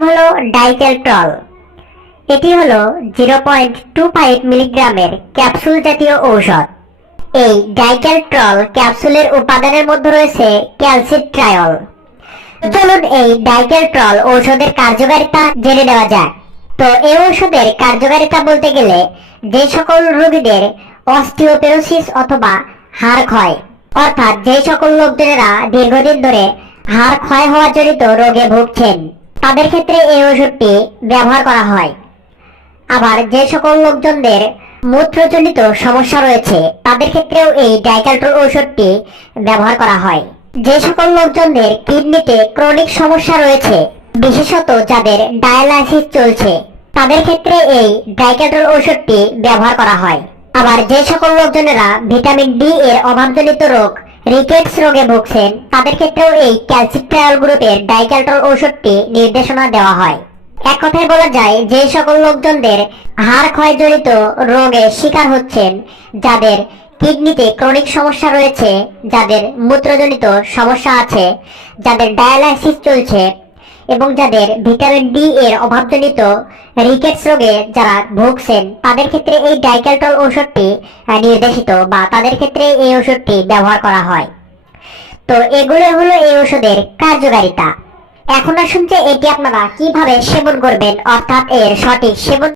হলো ডাইকেলট্রল এটি হলো জিরো পয়েন্ট টু ফাইভ মিলিগ্রামের ক্যাপসুল জাতীয় ঔষধ। এই ডাইকেলট্রল ক্যাপসুলের উপাদানের মধ্যে রয়েছে ক্যালসিট্রায়ল চলুন এই ডাইকেলট্রল ঔষধের কার্যকারিতা জেনে নেওয়া যাক। তো এই ঔষধের কার্যকারিতা বলতে গেলে যে সকল রোগীদের অস্টিওপেরোসিস অথবা হাড় ক্ষয়, অর্থাৎ যে সকল লোকজনেরা দীর্ঘদিন ধরে হাড় ক্ষয় হওয়া জড়িত রোগে ভুগছেন। তাদের ক্ষেত্রে এই ওষুধটি ব্যবহার করা হয়। আবার যে সকল লোকজনদের মূত্রজনিত সমস্যা রয়েছে, তাদের ক্ষেত্রেও এই ডাইকালট্রল ওষুধটি ব্যবহার করা হয়। যে সকল লোকজনদের কিডনিতে ক্রনিক সমস্যা রয়েছে, বিশেষত যাদের ডায়ালাইসিস চলছে, তাদের ক্ষেত্রে এই ডাইকালট্রল ওষুধটি ব্যবহার করা হয়। আবার যে সকল লোকজনেরা ভিটামিন ডি এর অভাবজনিত রোগ রিকেটস রোগে ভুগছেন, তাদের ক্ষেত্রেও এই ক্যালসিট্রায়ল গ্রুপের ডাইক্যালট্রল ঔষধটি নির্দেশনা দেওয়া হয়। এক কথায় বলা যায়, যে সকল লোকজনদের হাড় ক্ষয়জনিত রোগে শিকার হচ্ছেন, যাদের কিডনিতে ক্রনিক সমস্যা রয়েছে, যাদের মূত্রজনিত সমস্যা আছে, যাদের ডায়ালাইসিস চলছে এবং যাদের ভিটামিন ডি এর অভাবজনিত রিকেটস রোগে যারা ভুগছেন, তাদের ক্ষেত্রে এই ডাইক্যালটল ওষুধটি নির্দেশিত বা তাদের ক্ষেত্রে এই ওষুধটি ব্যবহার করা হয়। তো এগুলো হলো এই ওষুধের কার্যকারিতা। এখন আসুন যে এটি আপনারা কীভাবে সেবন করবেন, অর্থাৎ এর সঠিক সেবন